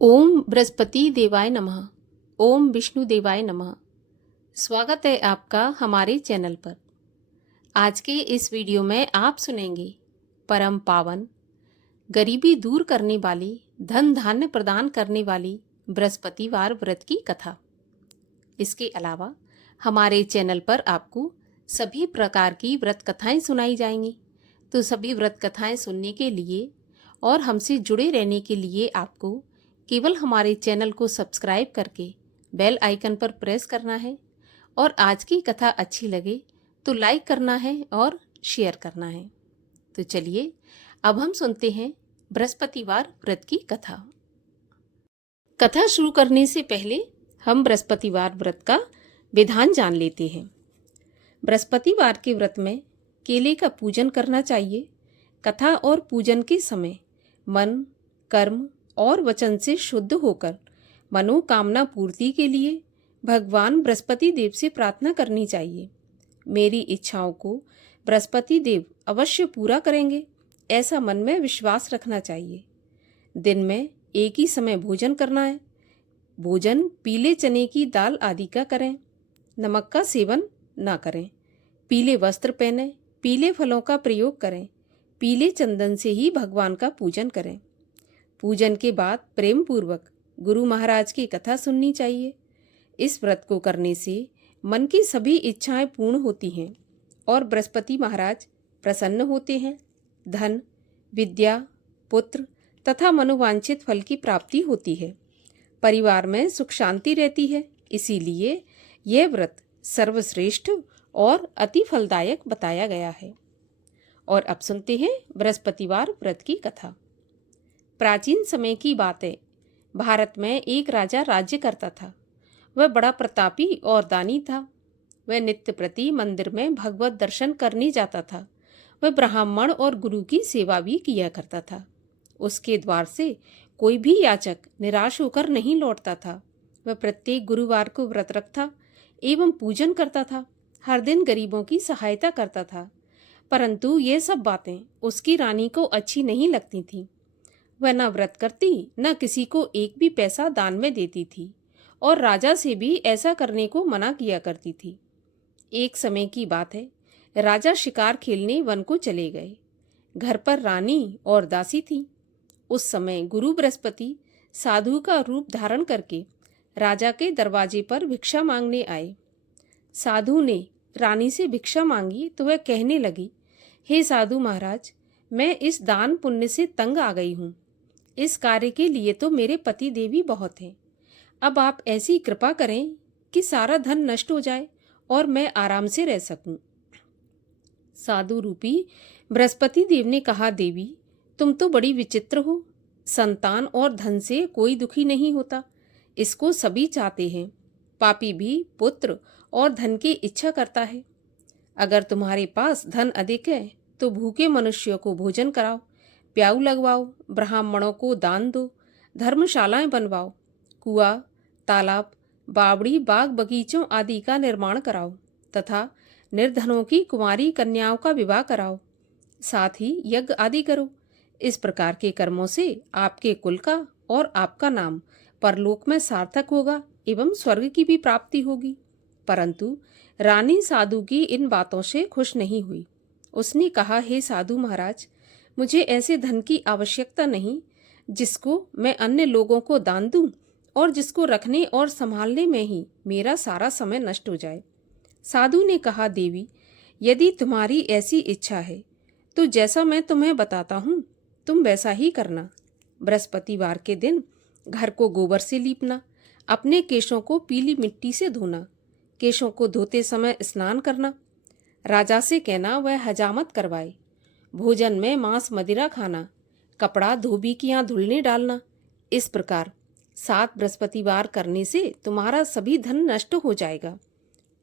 ओम बृहस्पति देवाय नमः। ओम विष्णु देवाय नमः। स्वागत है आपका हमारे चैनल पर। आज के इस वीडियो में आप सुनेंगे परम पावन, गरीबी दूर करने वाली, धन धान्य प्रदान करने वाली बृहस्पतिवार व्रत की कथा। इसके अलावा हमारे चैनल पर आपको सभी प्रकार की व्रत कथाएं सुनाई जाएंगी। तो सभी व्रत कथाएं सुनने के लिए और हमसे जुड़े रहने के लिए आपको केवल हमारे चैनल को सब्सक्राइब करके बेल आइकन पर प्रेस करना है और आज की कथा अच्छी लगे तो लाइक करना है और शेयर करना है। तो चलिए अब हम सुनते हैं बृहस्पतिवार व्रत की कथा। कथा शुरू करने से पहले हम बृहस्पतिवार व्रत का विधान जान लेते हैं। बृहस्पतिवार के व्रत में केले का पूजन करना चाहिए। कथा और पूजन के समय मन, कर्म और वचन से शुद्ध होकर मनोकामना पूर्ति के लिए भगवान बृहस्पति देव से प्रार्थना करनी चाहिए। मेरी इच्छाओं को बृहस्पति देव अवश्य पूरा करेंगे, ऐसा मन में विश्वास रखना चाहिए। दिन में एक ही समय भोजन करना है। भोजन पीले चने की दाल आदि का करें। नमक का सेवन ना करें। पीले वस्त्र पहने, पीले फलों का प्रयोग करें। पीले चंदन से ही भगवान का पूजन करें। पूजन के बाद प्रेम पूर्वक गुरु महाराज की कथा सुननी चाहिए। इस व्रत को करने से मन की सभी इच्छाएं पूर्ण होती हैं और बृहस्पति महाराज प्रसन्न होते हैं। धन, विद्या, पुत्र तथा मनोवांछित फल की प्राप्ति होती है। परिवार में सुख शांति रहती है। इसीलिए यह व्रत सर्वश्रेष्ठ और अति फलदायक बताया गया है। और अब सुनते हैं बृहस्पतिवार व्रत की कथा। प्राचीन समय की बात है। भारत में एक राजा राज्य करता था। वह बड़ा प्रतापी और दानी था। वह नित्य प्रति मंदिर में भगवत दर्शन करने जाता था। वह ब्राह्मण और गुरु की सेवा भी किया करता था। उसके द्वार से कोई भी याचक निराश होकर नहीं लौटता था। वह प्रत्येक गुरुवार को व्रत रखता एवं पूजन करता था। हर दिन गरीबों की सहायता करता था। परंतु ये सब बातें उसकी रानी को अच्छी नहीं लगती थीं। वह न व्रत करती, न किसी को एक भी पैसा दान में देती थी और राजा से भी ऐसा करने को मना किया करती थी। एक समय की बात है। राजा शिकार खेलने वन को चले गए। घर पर रानी और दासी थी। उस समय गुरु बृहस्पति साधु का रूप धारण करके राजा के दरवाजे पर भिक्षा मांगने आए। साधु ने रानी से भिक्षा मांगी तो वह कहने लगी, हे साधु महाराज, मैं इस दान पुण्य से तंग आ गई हूँ। इस कार्य के लिए तो मेरे पति देवी बहुत हैं। अब आप ऐसी कृपा करें कि सारा धन नष्ट हो जाए और मैं आराम से रह सकूं। साधु रूपी बृहस्पति देव ने कहा, देवी, तुम तो बड़ी विचित्र हो। संतान और धन से कोई दुखी नहीं होता, इसको सभी चाहते हैं। पापी भी पुत्र और धन की इच्छा करता है। अगर तुम्हारे पास धन अधिक है तो भूखे मनुष्यों को भोजन कराओ, प्याऊ लगवाओ, ब्राह्मणों को दान दो, धर्मशालाएं बनवाओ, कुआं, तालाब, बावड़ी, बाग बगीचों आदि का निर्माण कराओ तथा निर्धनों की कुंवारी कन्याओं का विवाह कराओ। साथ ही यज्ञ आदि करो। इस प्रकार के कर्मों से आपके कुल का और आपका नाम परलोक में सार्थक होगा एवं स्वर्ग की भी प्राप्ति होगी। परंतु रानी साधु की इन बातों से खुश नहीं हुई। उसने कहा, हे साधु महाराज, मुझे ऐसे धन की आवश्यकता नहीं जिसको मैं अन्य लोगों को दान दूं और जिसको रखने और संभालने में ही मेरा सारा समय नष्ट हो जाए। साधु ने कहा, देवी, यदि तुम्हारी ऐसी इच्छा है तो जैसा मैं तुम्हें बताता हूँ तुम वैसा ही करना। बृहस्पतिवार के दिन घर को गोबर से लीपना, अपने केशों को पीली मिट्टी से धोना, केशों को धोते समय स्नान करना, राजा से कहना वह हजामत करवाए, भोजन में मांस मदिरा खाना, कपड़ा धोबी की यहाँ धुलने डालना। इस प्रकार 7 बृहस्पतिवार करने से तुम्हारा सभी धन नष्ट हो जाएगा।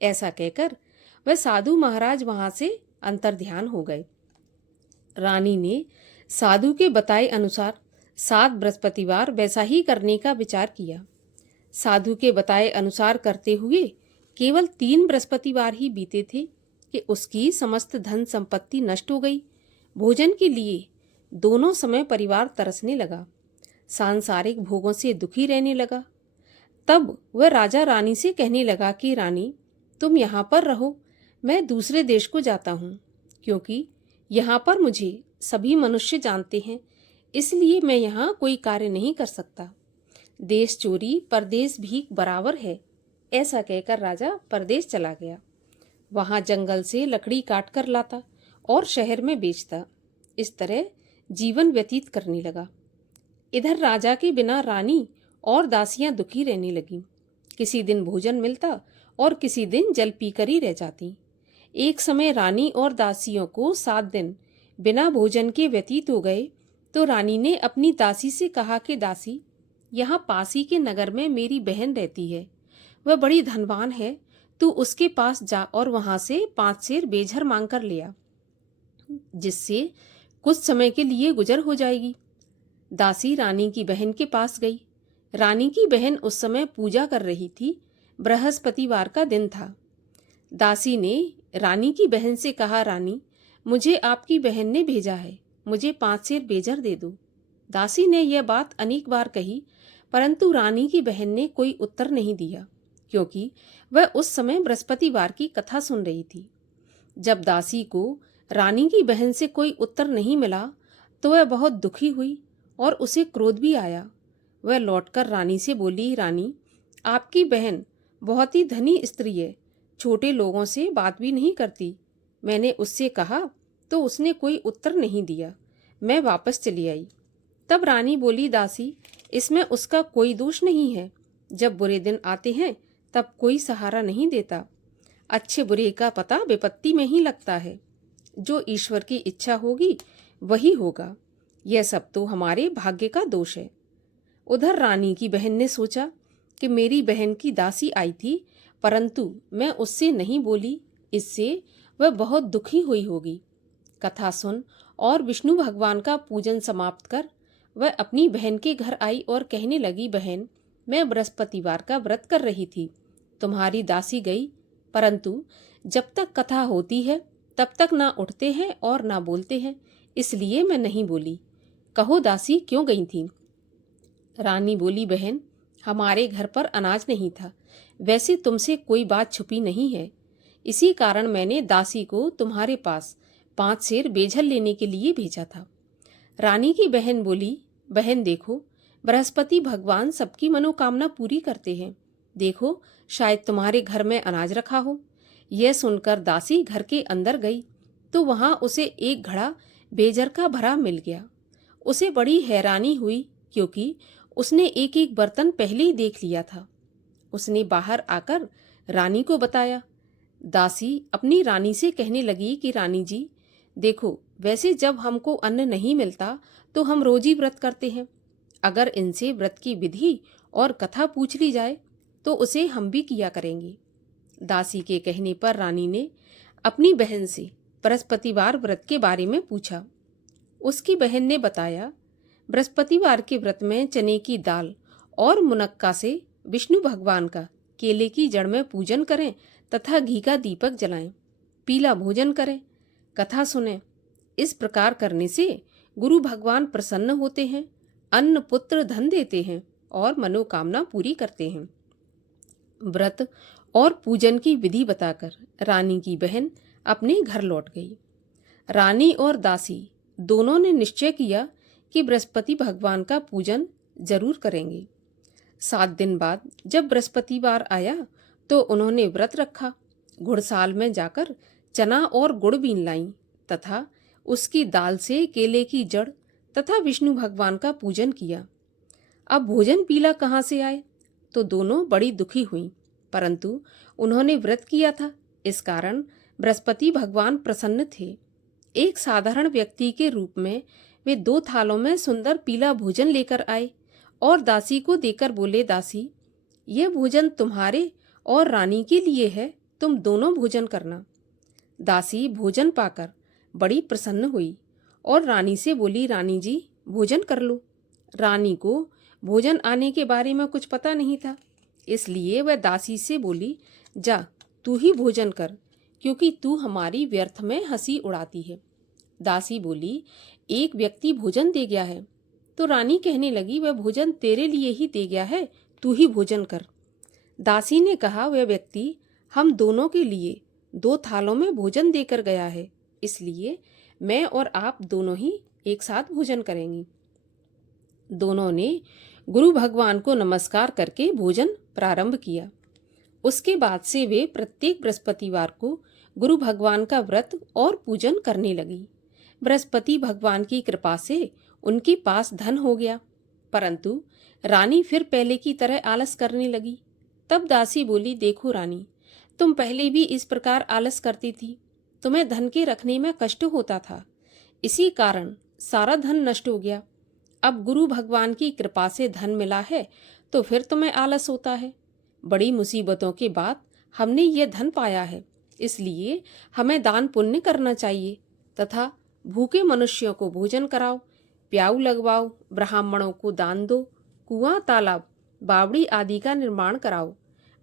ऐसा कहकर वह साधु महाराज वहां से अंतर्ध्यान हो गए। रानी ने साधु के बताए अनुसार 7 बृहस्पतिवार वैसा ही करने का विचार किया। साधु के बताए अनुसार करते हुए केवल 3 बृहस्पतिवार ही बीते थे कि उसकी समस्त धन संपत्ति नष्ट हो गई। भोजन के लिए दोनों समय परिवार तरसने लगा। सांसारिक भोगों से दुखी रहने लगा। तब वह राजा रानी से कहने लगा कि रानी, तुम यहाँ पर रहो, मैं दूसरे देश को जाता हूँ, क्योंकि यहाँ पर मुझे सभी मनुष्य जानते हैं, इसलिए मैं यहाँ कोई कार्य नहीं कर सकता। देश चोरी परदेश भीख बराबर है। ऐसा कहकर राजा परदेश चला गया। वहाँ जंगल से लकड़ी काट कर लाता और शहर में बेचता। इस तरह जीवन व्यतीत करने लगा। इधर राजा के बिना रानी और दासियां दुखी रहने लगीं। किसी दिन भोजन मिलता और किसी दिन जल पीकर ही रह जाती। एक समय रानी और दासियों को 7 दिन बिना भोजन के व्यतीत हो गए तो रानी ने अपनी दासी से कहा कि दासी, यहाँ पास ही के नगर में मेरी बहन रहती है, वह बड़ी धनवान है, तू उसके पास जा और वहां से 5 सेर बेझर मांग कर ले आ, जिससे कुछ समय के लिए गुजर हो जाएगी। दासी रानी की बहन के पास गई। रानी की बहन उस समय पूजा कर रही थी। बृहस्पतिवार का दिन था। दासी ने रानी की बहन से कहा, रानी, मुझे आपकी बहन ने भेजा है, मुझे 5 सेर बेझर दे दो। दासी ने यह बात अनेक बार कही, परंतु रानी की बहन ने कोई उत्तर नहीं दिया, क्योंकि वह उस समय बृहस्पतिवार की कथा सुन रही थी। जब दासी को रानी की बहन से कोई उत्तर नहीं मिला तो वह बहुत दुखी हुई और उसे क्रोध भी आया। वह लौटकर रानी से बोली, रानी, आपकी बहन बहुत ही धनी स्त्री है, छोटे लोगों से बात भी नहीं करती। मैंने उससे कहा तो उसने कोई उत्तर नहीं दिया। मैं वापस चली आई। तब रानी बोली, दासी, इसमें उसका कोई दोष नहीं है। जब बुरे दिन आते हैं तब कोई सहारा नहीं देता। अच्छे बुरे का पता विपत्ति में ही लगता है। जो ईश्वर की इच्छा होगी वही होगा। यह सब तो हमारे भाग्य का दोष है। उधर रानी की बहन ने सोचा कि मेरी बहन की दासी आई थी, परंतु मैं उससे नहीं बोली, इससे वह बहुत दुखी हुई होगी। कथा सुन और विष्णु भगवान का पूजन समाप्त कर वह अपनी बहन के घर आई और कहने लगी, बहन, मैं बृहस्पतिवार का व्रत कर रही थी, तुम्हारी दासी गई, परंतु जब तक कथा होती है तब तक ना उठते हैं और ना बोलते हैं, इसलिए मैं नहीं बोली। कहो दासी, क्यों गई थी? रानी बोली, बहन, हमारे घर पर अनाज नहीं था। वैसे तुमसे कोई बात छुपी नहीं है, इसी कारण मैंने दासी को तुम्हारे पास 5 सेर बेझर लेने के लिए भेजा था। रानी की बहन बोली, बहन देखो, बृहस्पति भगवान सबकी मनोकामना पूरी करते हैं। देखो, शायद तुम्हारे घर में अनाज रखा हो। यह सुनकर दासी घर के अंदर गई तो वहां उसे एक घड़ा बेझर का भरा मिल गया। उसे बड़ी हैरानी हुई, क्योंकि उसने एक एक बर्तन पहले ही देख लिया था। उसने बाहर आकर रानी को बताया। दासी अपनी रानी से कहने लगी कि रानी जी, देखो, वैसे जब हमको अन्न नहीं मिलता तो हम रोजी व्रत करते हैं। अगर इनसे व्रत की विधि और कथा पूछ ली जाए तो उसे हम भी किया करेंगे। दासी के कहने पर रानी ने अपनी बहन से बृहस्पतिवार व्रत के बारे में पूछा। उसकी बहन ने बताया, बृहस्पतिवार के व्रत में चने की दाल और मुनक्का से विष्णु भगवान का केले की जड़ में पूजन करें तथा घी का दीपक जलाएं, पीला भोजन करें, कथा सुनें। इस प्रकार करने से गुरु भगवान प्रसन्न होते हैं, अन्न पुत्र धन देते हैं और मनोकामना पूरी करते हैं। व्रत और पूजन की विधि बताकर रानी की बहन अपने घर लौट गई। रानी और दासी दोनों ने निश्चय किया कि बृहस्पति भगवान का पूजन जरूर करेंगे। 7 दिन बाद जब बृहस्पतिवार आया तो उन्होंने व्रत रखा। घुड़साल में जाकर चना और गुड़ बीन लाईं तथा उसकी दाल से केले की जड़ तथा विष्णु भगवान का पूजन किया। अब भोजन पीला कहाँ से आए? तो दोनों बड़ी दुखी हुईं, परंतु उन्होंने व्रत किया था, इस कारण बृहस्पति भगवान प्रसन्न थे। एक साधारण व्यक्ति के रूप में वे 2 थालों में सुंदर पीला भोजन लेकर आए और दासी को देकर बोले, दासी, यह भोजन तुम्हारे और रानी के लिए है, तुम दोनों भोजन करना। दासी भोजन पाकर बड़ी प्रसन्न हुई और रानी से बोली, रानी जी, भोजन कर लो। रानी को भोजन आने के बारे में कुछ पता नहीं था, इसलिए वह दासी से बोली, जा तू ही भोजन कर, क्योंकि तू हमारी व्यर्थ में हंसी उड़ाती है। दासी बोली, एक व्यक्ति भोजन दे गया है तो रानी कहने लगी, वह भोजन तेरे लिए ही दे गया है, तू ही भोजन कर। दासी ने कहा, वह व्यक्ति हम दोनों के लिए 2 थालों में भोजन देकर गया है, इसलिए मैं और आप दोनों ही एक साथ भोजन करेंगे। दोनों ने गुरु भगवान को नमस्कार करके भोजन प्रारंभ किया। उसके बाद से वे प्रत्येक बृहस्पतिवार को गुरु भगवान का व्रत और पूजन करने लगी। बृहस्पति भगवान की कृपा से उनके पास धन हो गया, परंतु रानी फिर पहले की तरह आलस करने लगी। तब दासी बोली, देखो रानी, तुम पहले भी इस प्रकार आलस करती थी, तुम्हें धन के रखने में कष्ट होता था, इसी कारण सारा धन नष्ट हो गया। अब गुरु भगवान की कृपा से धन मिला है तो फिर तुम्हें आलस होता है। बड़ी मुसीबतों के बाद हमने यह धन पाया है, इसलिए हमें दान पुण्य करना चाहिए तथा भूखे मनुष्यों को भोजन कराओ, प्याऊ लगवाओ, ब्राह्मणों को दान दो, कुआं, तालाब, बावड़ी आदि का निर्माण कराओ,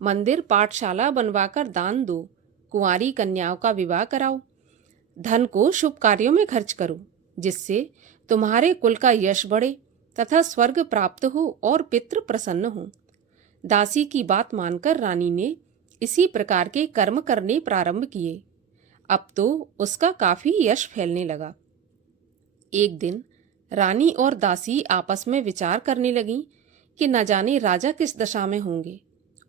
मंदिर, पाठशाला बनवाकर दान दो, कुंवारी कन्याओं का विवाह कराओ, धन को शुभ कार्यों में खर्च करो, जिससे तुम्हारे कुल का यश बढ़े तथा स्वर्ग प्राप्त हो और पितृ प्रसन्न हो। दासी की बात मानकर रानी ने इसी प्रकार के कर्म करने प्रारंभ किए। अब तो उसका काफी यश फैलने लगा। एक दिन रानी और दासी आपस में विचार करने लगीं कि न जाने राजा किस दशा में होंगे,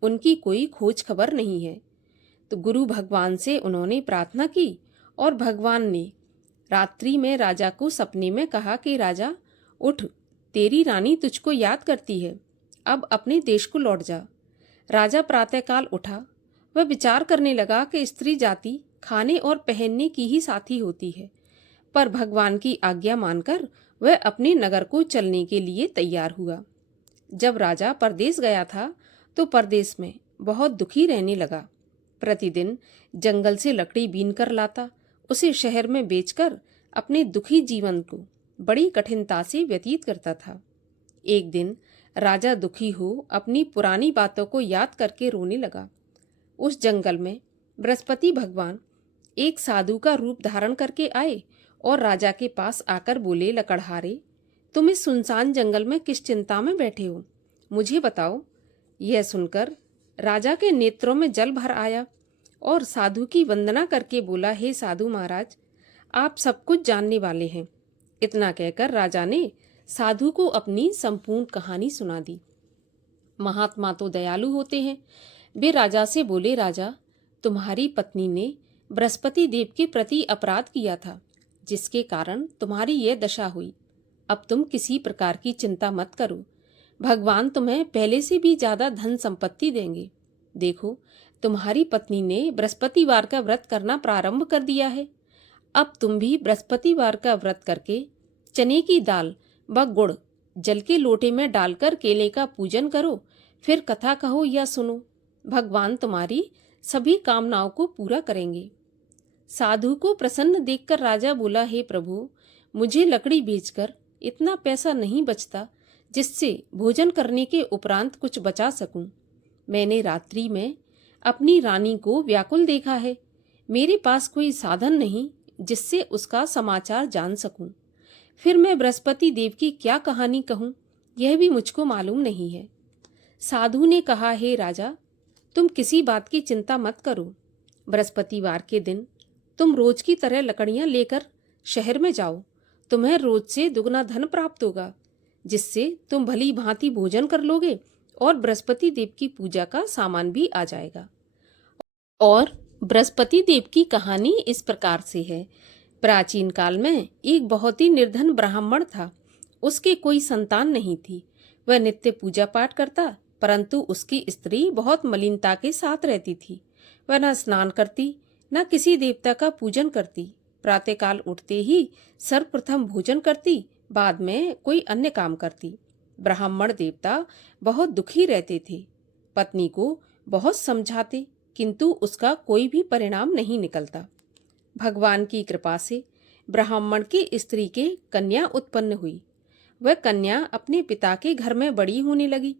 उनकी कोई खोज खबर नहीं है। तो गुरु भगवान से उन्होंने प्रार्थना की और भगवान ने रात्रि में राजा को सपने में कहा कि राजा उठ, तेरी रानी तुझको याद करती है, अब अपने देश को लौट जा। राजा प्रातःकाल उठा। वह विचार करने लगा कि स्त्री जाति खाने और पहनने की ही साथी होती है, पर भगवान की आज्ञा मानकर वह अपने नगर को चलने के लिए तैयार हुआ। जब राजा परदेश गया था तो परदेश में बहुत दुखी रहने लगा। प्रतिदिन जंगल से लकड़ी बीन कर लाता, उसे शहर में बेचकर अपने दुखी जीवन को बड़ी कठिनता से व्यतीत करता था। एक दिन राजा दुखी हो अपनी पुरानी बातों को याद करके रोने लगा। उस जंगल में बृहस्पति भगवान एक साधु का रूप धारण करके आए और राजा के पास आकर बोले, लकड़हारे, तुम इस सुनसान जंगल में किस चिंता में बैठे हो, मुझे बताओ। यह सुनकर राजा के नेत्रों में जल भर आया और साधु की वंदना करके बोला, हे साधु महाराज, आप सब कुछ जानने वाले हैं। इतना कहकर राजा ने साधु को अपनी संपूर्ण कहानी सुना दी। महात्मा तो दयालु होते हैं। वे राजा से बोले, राजा, तुम्हारी पत्नी ने बृहस्पति देव के प्रति अपराध किया था, जिसके कारण तुम्हारी यह दशा हुई। अब तुम किसी प्रकार की चिंता मत करो, भगवान तुम्हें पहले से भी ज्यादा धन संपत्ति देंगे। देखो, तुम्हारी पत्नी ने बृहस्पतिवार का व्रत करना प्रारंभ कर दिया है। अब तुम भी बृहस्पतिवार का व्रत करके चने की दाल व गुड़ जल के लोटे में डालकर केले का पूजन करो, फिर कथा कहो या सुनो। भगवान तुम्हारी सभी कामनाओं को पूरा करेंगे। साधु को प्रसन्न देखकर राजा बोला, हे प्रभु, मुझे लकड़ी बेचकर इतना पैसा नहीं बचता जिससे भोजन करने के उपरांत कुछ बचा सकूं। मैंने रात्रि में अपनी रानी को व्याकुल देखा है। मेरे पास कोई साधन नहीं जिससे उसका समाचार जान सकूं। फिर मैं बृहस्पति देव की क्या कहानी कहूं, यह भी मुझको मालूम नहीं है। साधु ने कहा, हे राजा, तुम किसी बात की चिंता मत करो। बृहस्पतिवार के दिन तुम रोज की तरह लकड़ियां लेकर शहर में जाओ। तुम्हें रोज से दुगना धन प्राप्त होगा, जिससे तुम भली भांति भोजन कर लोगे और बृहस्पति देव की पूजा का सामान भी आ जाएगा। और बृहस्पति देव की कहानी इस प्रकार से है। प्राचीन काल में एक बहुत ही निर्धन ब्राह्मण था। उसके कोई संतान नहीं थी। वह नित्य पूजा पाठ करता, परंतु उसकी स्त्री बहुत मलिनता के साथ रहती थी। वह न स्नान करती, न किसी देवता का पूजन करती। प्रातःकाल उठते ही सर्वप्रथम भोजन करती, बाद में कोई अन्य काम करती। ब्राह्मण देवता बहुत दुखी रहते थे। पत्नी को बहुत समझाते, किंतु उसका कोई भी परिणाम नहीं निकलता। भगवान की कृपा से ब्राह्मण की स्त्री के कन्या उत्पन्न हुई। वह कन्या अपने पिता के घर में बड़ी होने लगी।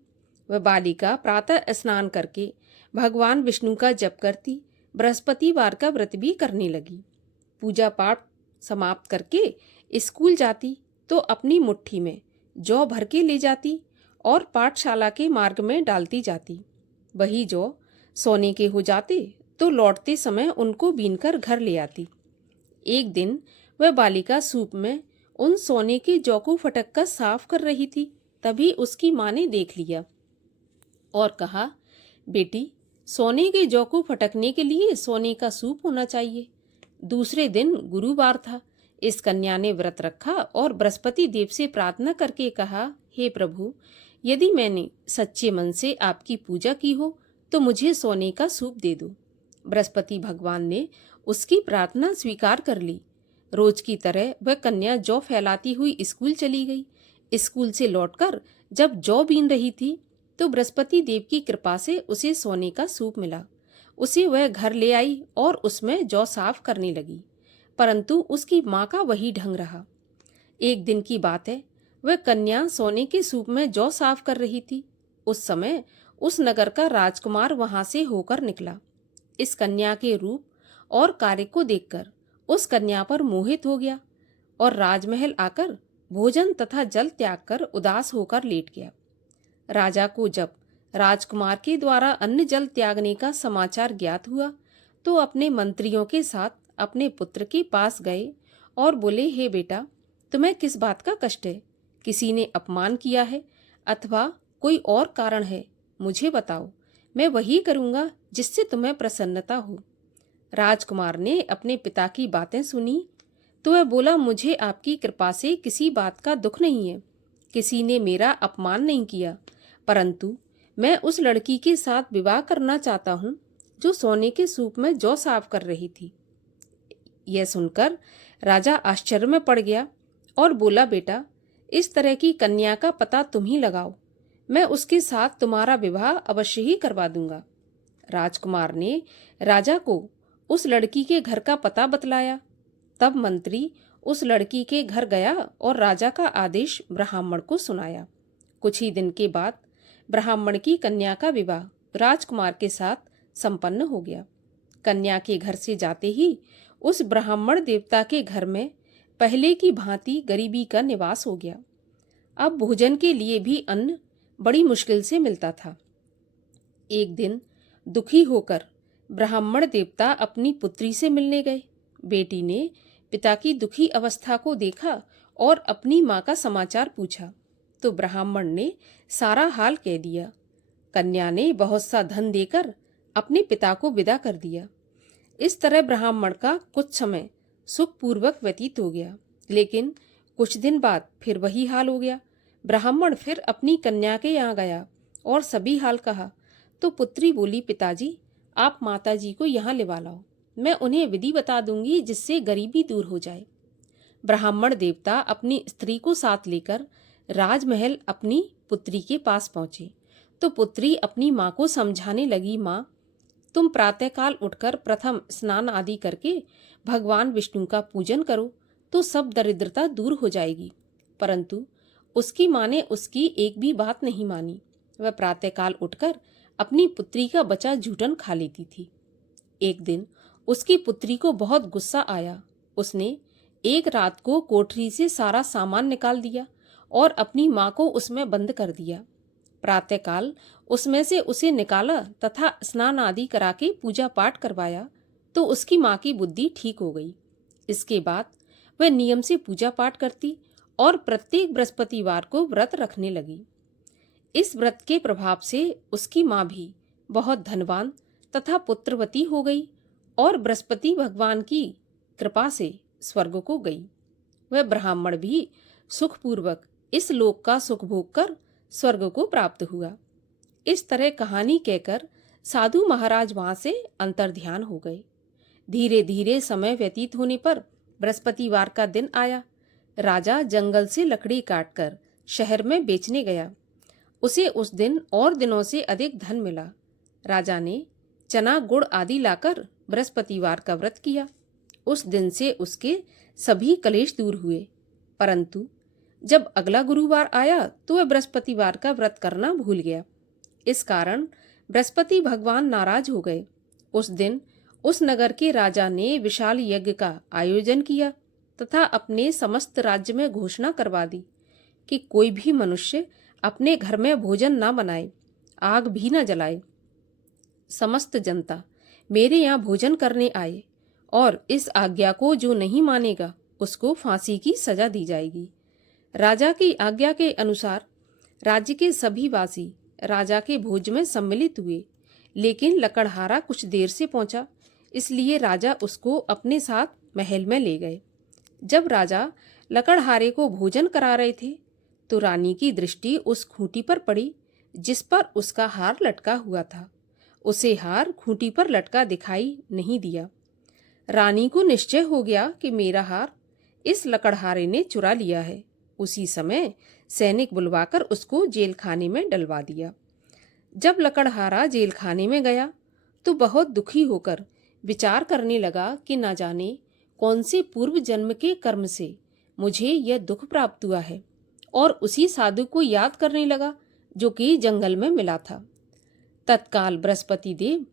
वह बालिका प्रातः स्नान करके भगवान विष्णु का जप करती, बृहस्पतिवार का व्रत भी करने लगी। पूजा पाठ समाप्त करके स्कूल जाती तो अपनी मुट्ठी में जौ भर के ले जाती और पाठशाला के मार्ग में डालती जाती। वही जौ सोने के हो जाते तो लौटते समय उनको बीनकर घर ले आती। एक दिन वह बालिका सूप में उन सोने के जौ को फटक कर साफ कर रही थी। तभी उसकी माँ ने देख लिया और कहा, बेटी, सोने के जौ को फटकने के लिए सोने का सूप होना चाहिए। दूसरे दिन गुरुवार था। इस कन्या ने व्रत रखा और बृहस्पति देव से प्रार्थना करके कहा, हे प्रभु, यदि मैंने सच्चे मन से आपकी पूजा की हो तो मुझे सोने का सूप दे दो। बृहस्पति भगवान ने उसकी प्रार्थना स्वीकार कर ली। रोज की तरह वह कन्या जौ फैलाती हुई स्कूल चली गई। स्कूल से लौटकर जब जौ बीन रही थी तो बृहस्पति देव की कृपा से उसे सोने का सूप मिला। उसे वह घर ले आई और उसमें जौ साफ करने लगी, परंतु उसकी माँ का वही ढंग रहा। एक दिन की बात है, वह कन्या सोने के सूप में जौ साफ कर रही थी। उस समय उस नगर का राजकुमार वहां से होकर निकला। इस कन्या के रूप और कार्य को देखकर उस कन्या पर मोहित हो गया और राजमहल आकर भोजन तथा जल त्याग कर उदास होकर लेट गया। राजा को जब राजकुमार के द्वारा अन्न जल त्यागने का समाचार ज्ञात हुआ तो अपने मंत्रियों के साथ अपने पुत्र के पास गए और बोले, हे बेटा, तुम्हें किस बात का कष्ट है? किसी ने अपमान किया है अथवा कोई और कारण है? मुझे बताओ, मैं वही करूँगा जिससे तुम्हें प्रसन्नता हो। राजकुमार ने अपने पिता की बातें सुनी तो वह बोला, मुझे आपकी कृपा से किसी बात का दुख नहीं है। किसी ने मेरा अपमान नहीं किया, परंतु मैं उस लड़की के साथ विवाह करना चाहता हूँ जो सोने के सूप में जौ साफ कर रही थी। यह सुनकर राजा आश्चर्य में पड़ गया और बोला, बेटा, इस तरह की कन्या का पता तुम ही लगाओ। मैं उसके साथ तुम्हारा विवाह अवश्य ही करवा दूंगा। राजकुमार ने राजा को उस लड़की के घर का पता बतलाया। तब मंत्री उस लड़की के घर गया और राजा का आदेश ब्राह्मण को सुनाया। कुछ ही दिन के बाद ब्राह्मण की कन्या का विवाह राजकुमार के साथ संपन्न हो गया। कन्या के घर से जाते ही उस ब्राह्मण देवता के घर में पहले की भांति गरीबी का निवास हो गया। अब भोजन के लिए भी अन्न बड़ी मुश्किल से मिलता था। एक दिन दुखी होकर ब्राह्मण देवता अपनी पुत्री से मिलने गए। बेटी ने पिता की दुखी अवस्था को देखा और अपनी माँ का समाचार पूछा तो ब्राह्मण ने सारा हाल कह दिया। कन्या ने बहुत सा धन देकर अपने पिता को विदा कर दिया। इस तरह ब्राह्मण का कुछ समय सुखपूर्वक व्यतीत हो गया, लेकिन कुछ दिन बाद फिर वही हाल हो गया। ब्राह्मण फिर अपनी कन्या के यहाँ गया और सभी हाल कहा तो पुत्री बोली, पिताजी, आप माताजी को यहाँ लिवा लाओ, मैं उन्हें विधि बता दूंगी जिससे गरीबी दूर हो जाए। ब्राह्मण देवता अपनी स्त्री को साथ लेकर राजमहल अपनी पुत्री के पास पहुंचे तो पुत्री अपनी माँ को समझाने लगी, माँ, तुम प्रातःकाल उठकर प्रथम स्नान आदि करके भगवान विष्णु का पूजन करो तो सब दरिद्रता दूर हो जाएगी। परंतु उसकी माँ ने उसकी एक भी बात नहीं मानी। वह प्रातःकाल उठकर अपनी पुत्री का बचा जूठन खा लेती थी। एक दिन उसकी पुत्री को बहुत गुस्सा आया। उसने एक रात को कोठरी से सारा सामान निकाल दिया और अपनी माँ को उसमें बंद कर दिया। प्रातःकाल उसमें से उसे निकाला तथा स्नान आदि करा के पूजा पाठ करवाया तो उसकी माँ की बुद्धि ठीक हो गई। इसके बाद वह नियम से पूजा पाठ करती और प्रत्येक बृहस्पतिवार को व्रत रखने लगी। इस व्रत के प्रभाव से उसकी माँ भी बहुत धनवान तथा पुत्रवती हो गई और बृहस्पति भगवान की कृपा से स्वर्ग को गई। वह ब्राह्मण भी सुखपूर्वक इस लोक का सुख भोग कर स्वर्ग को प्राप्त हुआ। इस तरह कहानी कहकर साधु महाराज वहां से अंतर्ध्यान हो गए। धीरे धीरे समय व्यतीत होने पर बृहस्पतिवार का दिन आया। राजा जंगल से लकड़ी काटकर शहर में बेचने गया। उसे उस दिन और दिनों से अधिक धन मिला। राजा ने चना गुड़ आदि लाकर बृहस्पतिवार का व्रत किया। उस दिन से उसके सभी कलेश दूर हुए। परंतु जब अगला गुरुवार आया तो वह बृहस्पतिवार का व्रत करना भूल गया। इस कारण बृहस्पति भगवान नाराज हो गए। उस दिन उस नगर के राजा ने विशाल यज्ञ का आयोजन किया तथा अपने समस्त राज्य में घोषणा करवा दी कि कोई भी मनुष्य अपने घर में भोजन ना बनाए, आग भी न जलाए। समस्त जनता मेरे यहाँ भोजन करने आए और इस आज्ञा को जो नहीं मानेगा उसको फांसी की सजा दी जाएगी। राजा की आज्ञा के अनुसार राज्य के सभी वासी राजा के भोज में सम्मिलित हुए, लेकिन लकड़हारा कुछ देर से पहुंचा, इसलिए राजा उसको अपने साथ महल में ले गए। जब राजा लकड़हारे को भोजन करा रहे थे तो रानी की दृष्टि उस खूंटी पर पड़ी जिस पर उसका हार लटका हुआ था। उसे हार खूंटी पर लटका दिखाई नहीं दिया। रानी को निश्चय हो गया कि मेरा हार इस लकड़हारे ने चुरा लिया है। उसी समय सैनिक बुलवाकर उसको जेल खाने में डलवा दिया। जब लकड़हारा जेल खाने में गया तो बहुत दुखी होकर विचार करने लगा कि न जाने कौन से पूर्व जन्म के कर्म से मुझे यह दुख प्राप्त हुआ है, और उसी साधु को याद करने लगा जो कि जंगल में मिला था। तत्काल बृहस्पति देव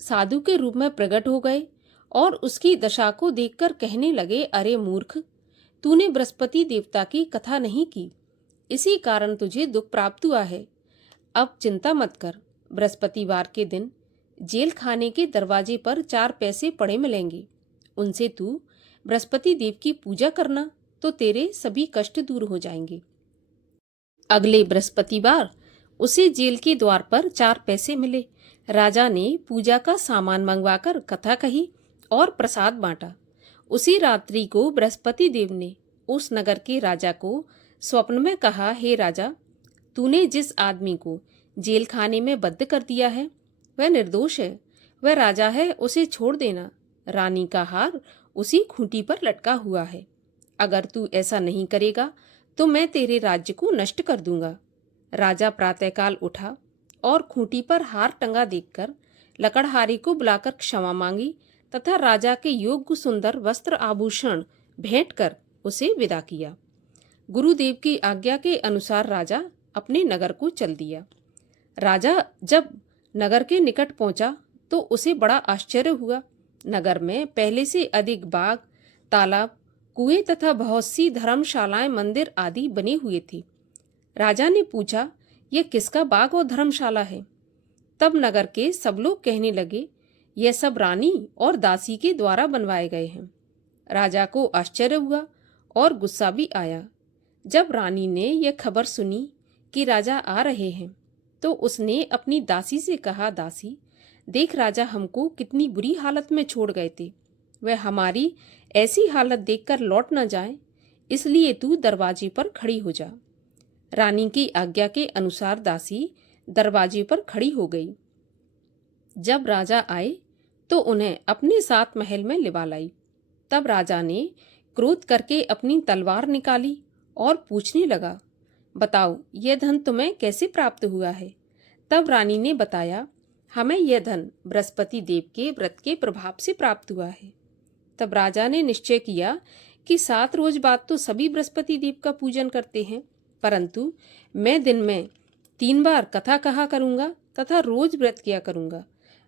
साधु के रूप में प्रकट हो गए और उसकी दशा को देखकर कहने लगे, अरे मूर्ख, तूने बृहस्पति देवता की कथा नहीं की, इसी कारण तुझे दुख प्राप्त हुआ है। अब चिंता मत कर, बृहस्पतिवार के दिन जेल खाने के दरवाजे पर 4 पैसे पड़े मिलेंगे, उनसे तू बृहस्पति देव की पूजा करना तो तेरे सभी कष्ट दूर हो जाएंगे। अगले बृहस्पतिवार उसे जेल के द्वार पर 4 पैसे मिले। राजा ने पूजा का सामान मंगवाकर कथा कही और प्रसाद बांटा। उसी रात्रि को बृहस्पति देव ने उस नगर के राजा को स्वप्न में कहा, हे राजा, तूने जिस आदमी को जेल खाने में बंद कर दिया है वह निर्दोष है, वह राजा है, उसे छोड़ देना। रानी का हार उसी खूंटी पर लटका हुआ है। अगर तू ऐसा नहीं करेगा तो मैं तेरे राज्य को नष्ट कर दूंगा। राजा प्रातःकाल उठा और खूंटी पर हार टंगा देखकर लकड़हारे को बुलाकर क्षमा मांगी तथा राजा के योग्य सुंदर वस्त्र आभूषण भेंट कर उसे विदा किया। गुरुदेव की आज्ञा के अनुसार राजा अपने नगर को चल दिया। राजा जब नगर के निकट पहुंचा तो उसे बड़ा आश्चर्य हुआ। नगर में पहले से अधिक बाग, तालाब, कुएं तथा बहुत सी धर्मशालाएं, मंदिर आदि बने हुए थे। राजा ने पूछा, यह किसका बाग और धर्मशाला है? तब नगर के सब लोग कहने लगे, यह सब रानी और दासी के द्वारा बनवाए गए हैं। राजा को आश्चर्य हुआ और गुस्सा भी आया। जब रानी ने यह खबर सुनी कि राजा आ रहे हैं तो उसने अपनी दासी से कहा, दासी, देख राजा हमको कितनी बुरी हालत में छोड़ गए थे, वह हमारी ऐसी हालत देखकर लौट न जाए, इसलिए तू दरवाजे पर खड़ी हो जा। रानी की आज्ञा के अनुसार दासी दरवाजे पर खड़ी हो गई। जब राजा आए तो उन्हें अपने साथ महल में लिवा लाई। तब राजा ने क्रोध करके अपनी तलवार निकाली और पूछने लगा, बताओ यह धन तुम्हें कैसे प्राप्त हुआ है? तब रानी ने बताया, हमें यह धन बृहस्पति देव के व्रत के प्रभाव से प्राप्त हुआ है। तब राजा ने निश्चय किया कि 7 रोज बाद तो सभी बृहस्पति देव का पूजन करते हैं, परंतु मैं दिन में 3 बार कथा कहा करूंगा तथा रोज व्रत किया करूंगा।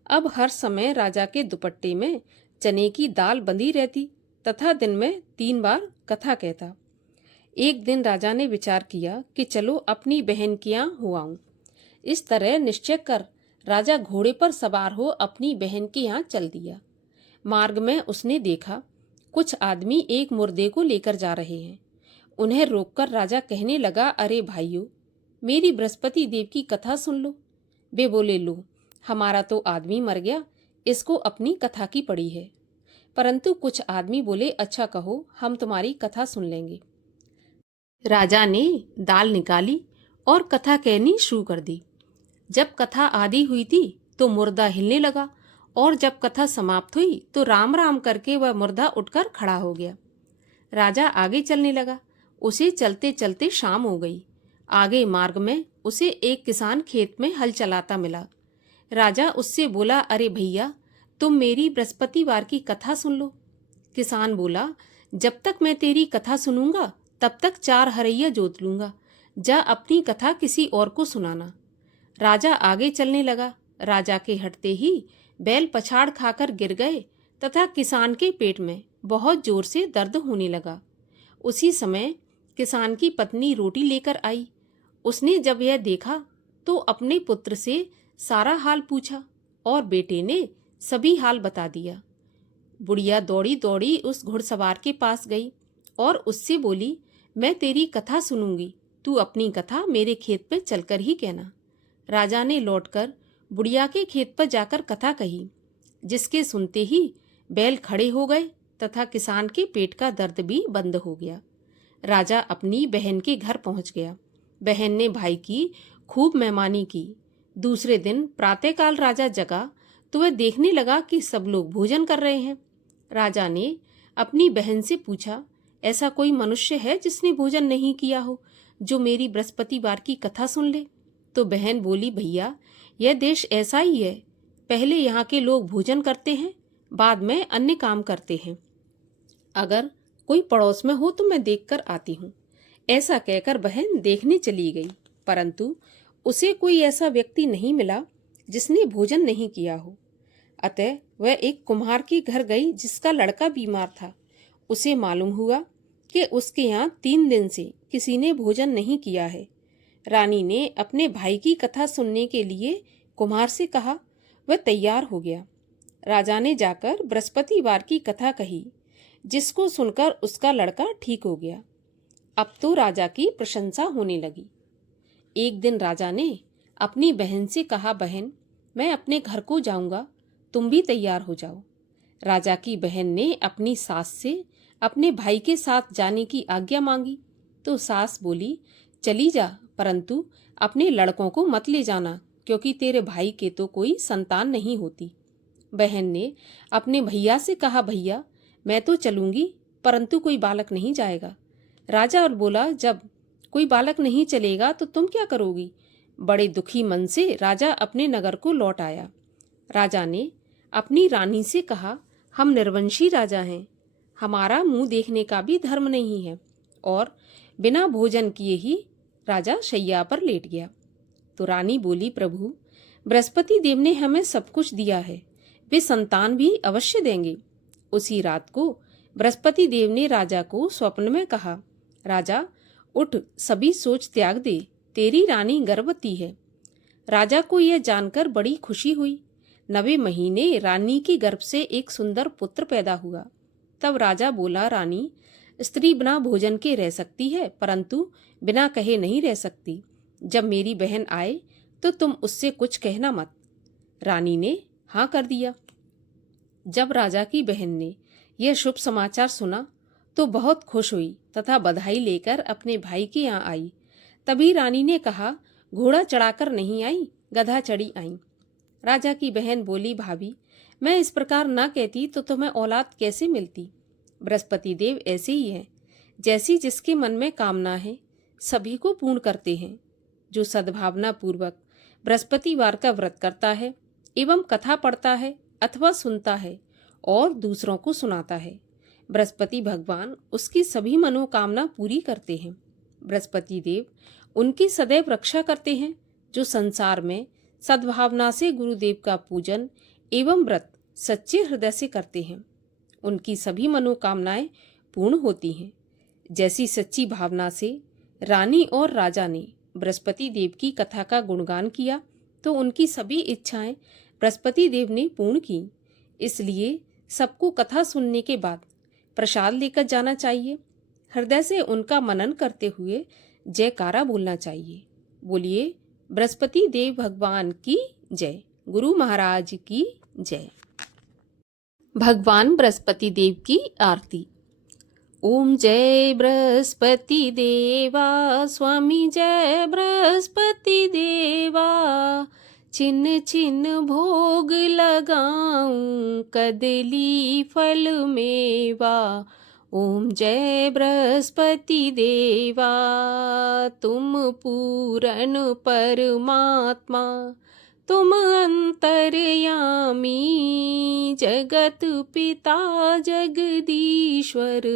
अब हर समय राजा के दुपट्टे में चने की दाल बंधी रहती तथा दिन में 3 बार कथा कहता। एक दिन राजा ने विचार किया कि चलो अपनी बहन के यहाँ हो आऊं। इस तरह निश्चय कर राजा घोड़े पर सवार हो अपनी बहन के यहाँ चल दिया। मार्ग में उसने देखा कुछ आदमी एक मुर्दे को लेकर जा रहे हैं। उन्हें रोककर राजा कहने लगा, अरे भाइयों, मेरी बृहस्पति देव की कथा सुन लो। वे बोले, लो, हमारा तो आदमी मर गया, इसको अपनी कथा की पड़ी है। परंतु कुछ आदमी बोले, अच्छा कहो, हम तुम्हारी कथा सुन लेंगे। राजा ने दाल निकाली और कथा कहनी शुरू कर दी। जब कथा आधी हुई थी तो मुर्दा हिलने लगा और जब कथा समाप्त हुई तो राम राम करके वह मुर्दा उठकर खड़ा हो गया। राजा आगे चलने लगा। उसे चलते चलते शाम हो गई। आगे मार्ग में उसे एक किसान खेत में हल चलाता मिला। राजा उससे बोला, अरे भैया, तुम मेरी बृहस्पतिवार की कथा सुन लो। किसान बोला, जब तक मैं तेरी कथा सुनूंगा तब तक 4 हरैया जोत लूंगा। जा अपनी कथा किसी और को सुनाना। राजा आगे चलने लगा। राजा के हटते ही बैल पछाड़ खाकर गिर गए तथा किसान के पेट में बहुत जोर से दर्द होने लगा। उसी समय किसान की पत्नी रोटी लेकर आई। उसने जब यह देखा तो अपने पुत्र से सारा हाल पूछा और बेटे ने सभी हाल बता दिया। बुढ़िया दौड़ी दौड़ी उस घुड़सवार के पास गई और उससे बोली, मैं तेरी कथा सुनूंगी, तू अपनी कथा मेरे खेत पे चलकर ही कहना। राजा ने लौटकर बुढ़िया के खेत पर जाकर कथा कही, जिसके सुनते ही बैल खड़े हो गए तथा किसान के पेट का दर्द भी बंद हो गया। राजा अपनी बहन के घर पहुंच गया। बहन ने भाई की खूब मेहमानी की। दूसरे दिन प्रातःकाल राजा जगा तो वह देखने लगा कि सब लोग भोजन कर रहे हैं। राजा ने अपनी बहन से पूछा, ऐसा कोई मनुष्य है जिसने भोजन नहीं किया हो, जो मेरी बृहस्पतिवार की कथा सुन ले? तो बहन बोली, भैया यह देश ऐसा ही है, पहले यहाँ के लोग भोजन करते हैं, बाद में अन्य काम करते हैं। अगर कोई पड़ोस में हो तो मैं देखकर आती हूँ। ऐसा कहकर बहन देखने चली गई, परंतु उसे कोई ऐसा व्यक्ति नहीं मिला जिसने भोजन नहीं किया हो। अतः वह एक कुम्हार के घर गई जिसका लड़का बीमार था। उसे मालूम हुआ कि उसके यहाँ 3 दिन से किसी ने भोजन नहीं किया है। रानी ने अपने भाई की कथा सुनने के लिए कुम्हार से कहा। वह तैयार हो गया। राजा ने जाकर बृहस्पतिवार की कथा कही, जिसको सुनकर उसका लड़का ठीक हो गया। अब तो राजा की प्रशंसा होने लगी। एक दिन राजा ने अपनी बहन से कहा, बहन मैं अपने घर को जाऊंगा, तुम भी तैयार हो जाओ। राजा की बहन ने अपनी सास से अपने भाई के साथ जाने की आज्ञा मांगी तो सास बोली, चली जा, परंतु अपने लड़कों को मत ले जाना, क्योंकि तेरे भाई के तो कोई संतान नहीं होती। बहन ने अपने भैया से कहा, भैया मैं तो चलूंगी, परंतु कोई बालक नहीं जाएगा। राजा और बोला, जब कोई बालक नहीं चलेगा तो तुम क्या करोगी? बड़े दुखी मन से राजा अपने नगर को लौट आया। राजा ने अपनी रानी से कहा, हम निर्वंशी राजा हैं, हमारा मुंह देखने का भी धर्म नहीं है। और बिना भोजन किए ही राजा शैया पर लेट गया। तो रानी बोली, प्रभु बृहस्पति देव ने हमें सब कुछ दिया है, वे संतान भी अवश्य देंगे। उसी रात को बृहस्पति देव ने राजा को स्वप्न में कहा, राजा उठ, सभी सोच त्याग दे, तेरी रानी गर्भवती है। राजा को यह जानकर बड़ी खुशी हुई। 9वें महीने रानी के गर्भ से एक सुंदर पुत्र पैदा हुआ। तब राजा बोला, रानी स्त्री बिना भोजन के रह सकती है, परंतु बिना कहे नहीं रह सकती। जब मेरी बहन आए तो तुम उससे कुछ कहना मत। रानी ने हाँ कर दिया। जब राजा की बहन ने यह शुभ समाचार सुना तो बहुत खुश हुई तथा बधाई लेकर अपने भाई के यहाँ आई। तभी रानी ने कहा, घोड़ा चढ़ाकर नहीं आई, गधा चढ़ी आई। राजा की बहन बोली, भाभी मैं इस प्रकार ना कहती तो तुम्हें औलाद कैसे मिलती? बृहस्पति देव ऐसे ही है, जैसी जिसके मन में कामना है सभी को पूर्ण करते हैं। जो सद्भावना पूर्वक बृहस्पतिवार का व्रत करता है एवं कथा पढ़ता है अथवा सुनता है और दूसरों को सुनाता है, बृहस्पति भगवान उसकी सभी मनोकामना पूरी करते हैं। बृहस्पति देव उनकी सदैव रक्षा करते हैं जो संसार में सद्भावना से गुरुदेव का पूजन एवं व्रत सच्चे हृदय से करते हैं। उनकी सभी मनोकामनाएं पूर्ण होती हैं। जैसी सच्ची भावना से रानी और राजा ने बृहस्पति देव की कथा का गुणगान किया तो उनकी सभी इच्छाएं बृहस्पति देव ने पूर्ण की। इसलिए सबको कथा सुनने के बाद प्रसाद लेकर जाना चाहिए। हृदय से उनका मनन करते हुए जयकारा बोलना चाहिए। बोलिए बृहस्पति देव भगवान की जय। गुरु महाराज की जय। भगवान बृहस्पति देव की आरती। ओम जय बृहस्पति देवा, स्वामी जय बृहस्पति देवा। छिन छिन भोग लगाऊं, कदली फल मेवा। ओम जय बृहस्पति देवा, तुम पूरन परमात्मा, तुम अंतर्यामी। जगत पिता जगदीश्वर,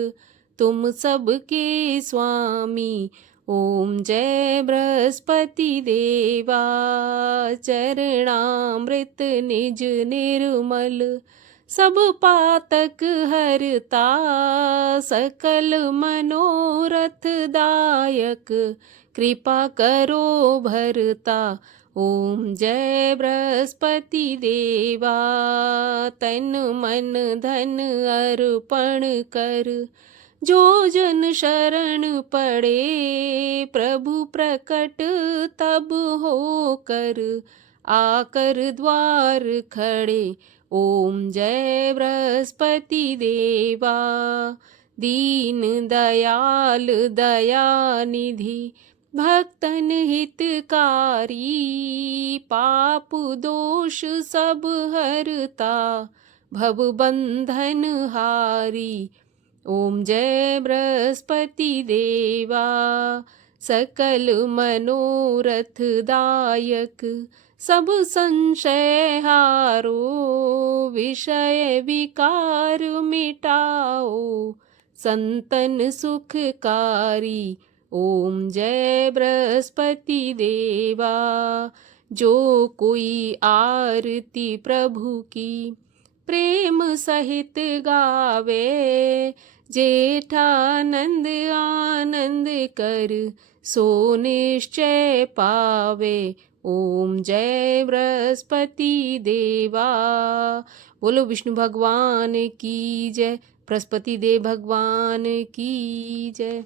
तुम सबके स्वामी। ओम जय बृहस्पति देवा, चरणामृत निज निर्मल, सब पातक हरता, सकल मनोरथ दायक, कृपा करो भरता। ओम जय बृहस्पति देवा, तन मन धन अर्पण कर, जो जन शरण पड़े, प्रभु प्रकट तब हो कर, आकर द्वार खड़े। ओम जय बृहस्पति देवा, दीन दयाल दया निधि, भक्तन हितकारी, पाप दोष सब हरता, भव बंधन हारी। ओम जय बृहस्पति देवा, सकल मनोरथ दायक, सब संशय हारो, विषय विकार मिटाओ, संतन सुखकारी। ओम जय बृहस्पति देवा, जो कोई आरती प्रभु की, प्रेम सहित गावे, जेठानंद आनंद कर, सो निश्चय पावे। ओम जय बृहस्पति देवा। बोलो विष्णु भगवान की जय, बृहस्पति देव भगवान की जय।